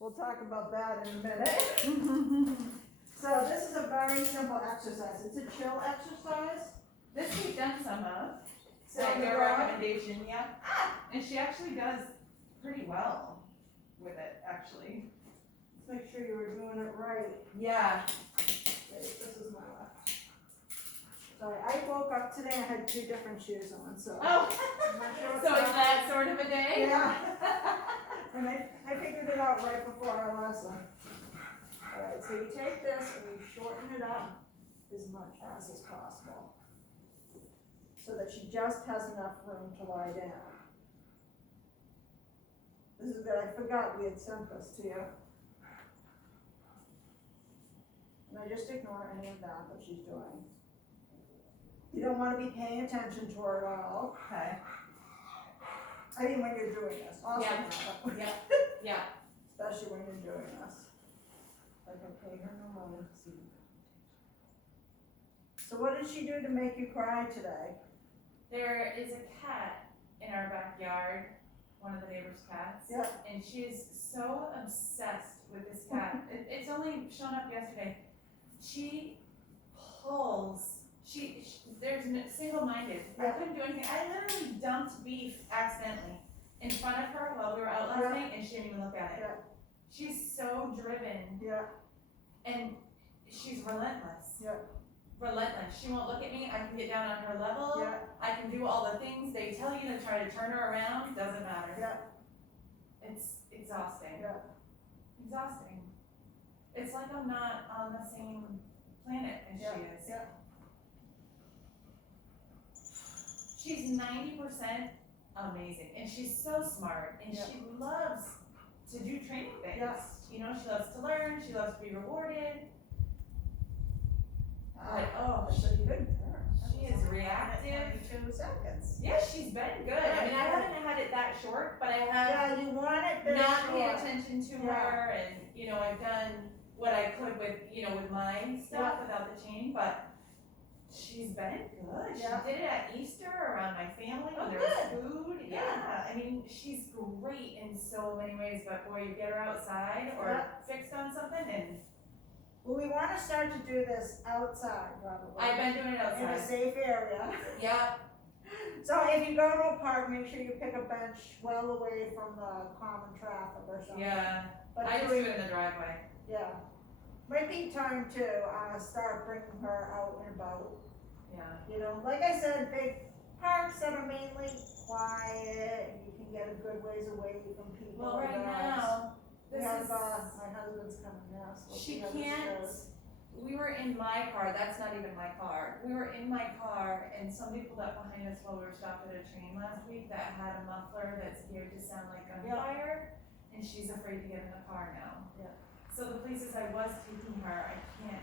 We'll talk about that in a minute. So this is a very simple exercise. It's a chill exercise. This we've done some of. So At the your dog- recommendation, yeah. And she actually does pretty well with it, actually. Let's make sure you were doing it right. Yeah. Okay, this is my left. Sorry, I woke up today and I had 2 different shoes on, so. Oh, I'm not sure what's so is happening. that sort of a day? Yeah. And I figured it out right before our lesson. Alright, so you take this and you shorten it up as much as possible. So that she just has enough room to lie down. This is good, I forgot we had sent this to you. And I just ignore any of that she's doing. You don't wanna be paying attention to her at all. Okay. I mean, when you're doing this, also Yeah. not, Yeah. Yeah. especially when you're doing this. Like, okay, her no more. So what did she do to make you cry today? There is a cat in our backyard, one of the neighbor's cats. Yeah. And she is so obsessed with this cat. It's only shown up yesterday. She pulls. There's single-minded. I Yeah. couldn't do anything. I literally dumped beef accidentally in front of her while we were out last Yeah. night, and she didn't even look at it. Yeah. She's so driven, Yeah, and she's relentless. yeah, Relentless. She won't look at me. I can get down on her level. yeah, I can do all the things they tell you to try to turn her around. Doesn't matter. yeah, It's exhausting. yeah. Exhausting. It's like I'm not on the same planet as Yeah, she is. yeah. She's 90% amazing, and she's so smart, and Yeah. she loves to do training things. Yeah. You know, she loves to learn. She loves to be rewarded. But oh, So you didn't care. she is reactive. 22 seconds. Yeah, she's been good. I mean, I haven't had it that short, but I have Yeah, you want it this not paid short. attention to Yeah. her, and you know, I've done what I could with with my stuff without the chain, but she's been good. Yeah. She did it at Easter around my family when Oh, there good. was food. Yeah, I mean, she's great in so many ways, but boy, you get her outside or Yeah. fixed on something, and Well, we want to start to do this outside, probably. I've been doing it In a outside. safe area. Yeah, So if you go to a park, make sure you pick a bench well away from the common traffic or something. yeah. But I just do it in the driveway. Yeah. Might be time to, start bringing her out and about. Yeah. You know, like I said, big parks that are mainly quiet, you can get a good ways away from people. Well, right and dogs. now, We this have, is. my husband's coming now, so we'll see She how this can't, goes. we were in my car, that's not even my car. We were in my car and somebody pulled up behind us while we were stopped at a train last week that had a muffler that's geared to sound like gunfire. And she's afraid to get in the car now. Yeah. So the places I was taking her, I can't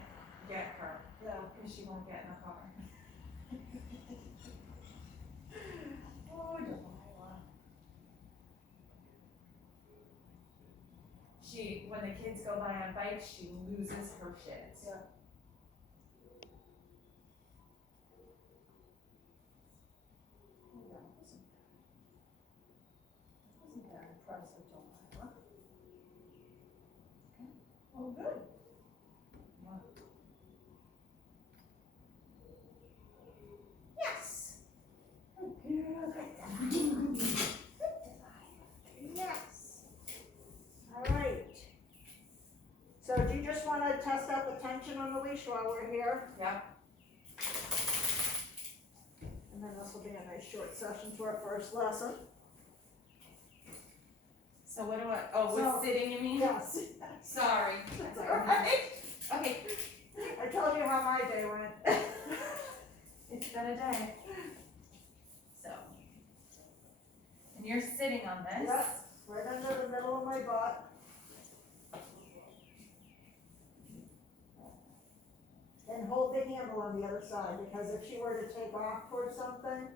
get her Yeah. because she won't get in the car. Oh, Delilah. When the kids go by on bikes, she loses her shit. Yeah. Wasn't that impressive, Delilah? Okay, well, good. Yes. Good girl. Yes. All right. So do you just want to test out the tension on the leash while we're here? Yeah. And then this will be a nice short session to our first lesson. So what do I, oh, So- with sitting you mean? Yes. Sorry. That's all right. Okay. I told you how my day went. It's been a day. So. And you're sitting on this. Yep, right under the middle of my butt. And hold the handle on the other side, because if she were to take off towards something.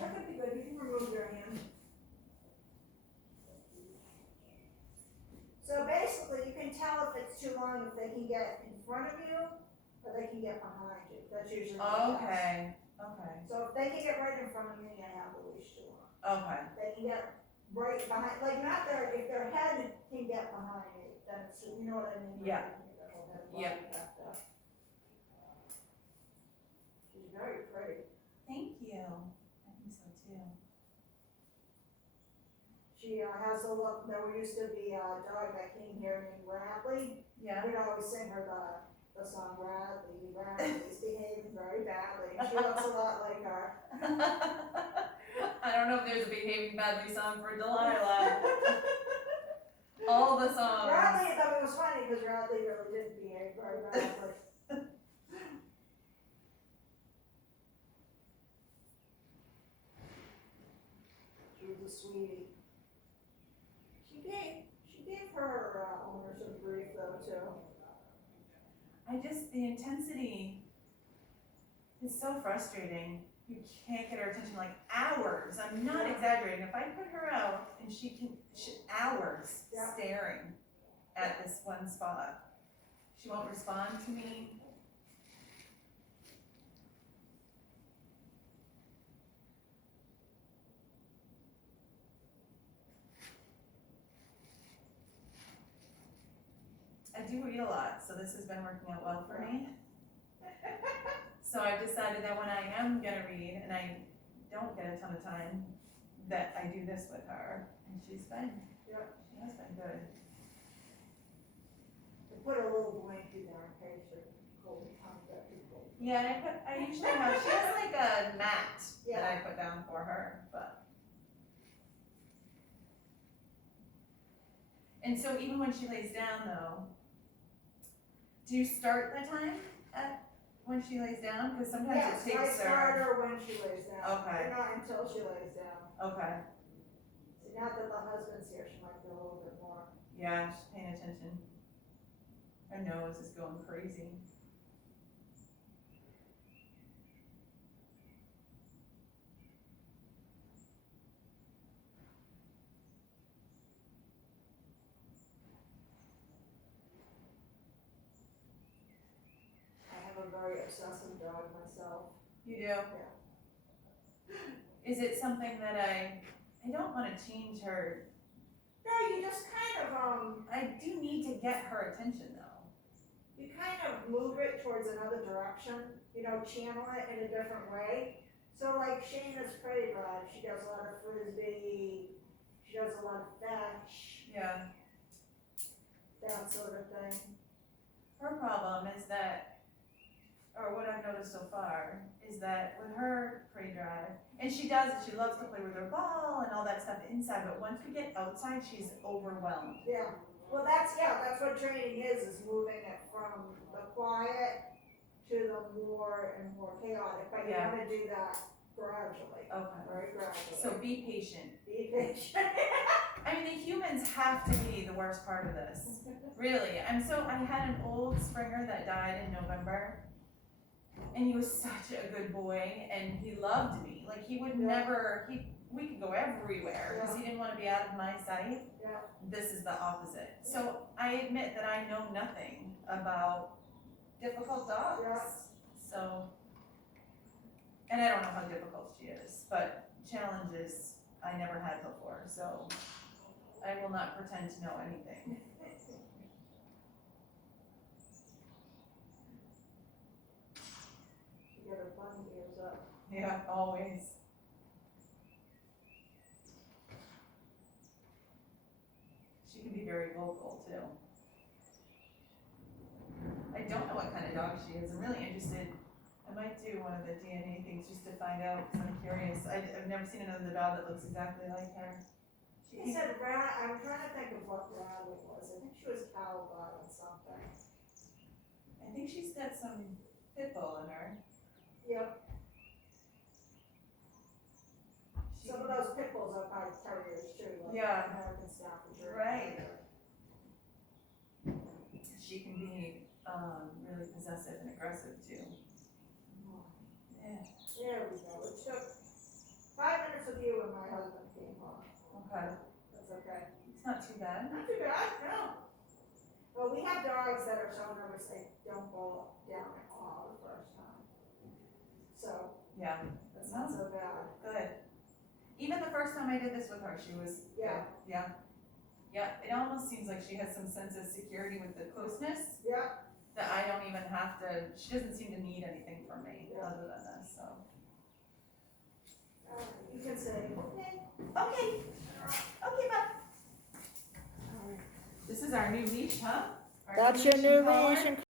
That could be good, you can remove your hand. So basically, you can tell if it's too long, if they can get in front of you, or they can get behind you, that's usually the best. Okay, okay, So if they can get right in front of you, you have the leash to them. okay, They can get right behind, like not their, if their head can get behind you, then it's, you know what I mean? Yeah. They can get their whole head Yeah. behind that stuff. She's very pretty. thank you, I think so too. She has a look, there used to be a dog that came here named Radley. Yeah, We'd always sing her the song Radley, Radley's behaving very badly. She looks a lot like her. I don't know if there's a behaving badly song for Delilah. All the songs. Radley, I thought it was funny because Radley really didn't behave very badly. She was a sweetie. She gave her owner some grief though too. The intensity is so frustrating. You can't get her attention like hours. I'm not exaggerating. If I put her out and hours Yeah. staring at this one spot, she won't respond to me. I do read a lot, so this has been working out well for me. So I've decided that when I am gonna read, and I don't get a ton of time, that I do this with her, and she has been good. I put a little blanket there in case your cold tongue get people. Yeah, and I usually have, she has like a mat that I put down for her, but. And so even when she lays down though, do you start the time at when she lays down? Because sometimes Yes, it takes I start her. her when she lays down. Okay. But not until she lays down. Okay, See, now that the husband's here, she might be a little bit more. yeah, she's paying attention. Her nose is going crazy. I have a very obsessive dog myself. You do? Yeah. Is it something that I don't wanna change her, No, you just kind of, I do need to get her attention though. you kind of move it towards another direction, you know, channel it in a different way. So like Shayna's prey drive, she does a lot of frisbee, she does a lot of fetch, Yeah. that sort of thing. Her problem is that, or what I've noticed so far, is that with her prey drive, and she loves to play with her ball and all that stuff inside, but once we get outside, she's overwhelmed. Yeah, well, that's what training is moving it from the quiet to the more and more chaotic, but you Yeah. wanna do that gradually, Okay. very gradually. So be patient. Be patient. I mean, the humans have to be the worst part of this. Really. I had an old Springer that died in November. And he was such a good boy and he loved me. Like he would never, we could go everywhere because he didn't want to be out of my sight. Yeah. This is the opposite. So I admit that I know nothing about difficult dogs. Yeah. So, and I don't know how difficult she is, but challenges I never had before. So I will not pretend to know anything. Get her bunny ears up. Yeah, always. She can be very vocal too. I don't know what kind of dog she is. I'm really interested. I might do one of the DNA things just to find out because I'm curious. I've never seen another dog that looks exactly like her. She said I'm trying to think of what Bradley was. I think she was cowbell or something. I think she's got some pit bull in her. Yep. She, Some of those pit bulls are by terriers too, like Yeah. American Staffordshire. Right. She can be really possessive and aggressive too. Yeah. There we go. It took 5 minutes with you when my husband came home. Okay. That's okay. It's not too bad. Not too bad, no. Well, we have dogs that are so nervous they don't go down at all. small the first time. So, Yeah, it's not so bad. good. Even the first time I did this with her, she was good. Yeah. Yeah. Yeah, it almost seems like she has some sense of security with the closeness Yeah, that I don't even have to, she doesn't seem to need anything from me Yeah. other than this, so. you can say, okay. Okay, okay, bud. This is our new leash, huh? Our That's your new collar. leash and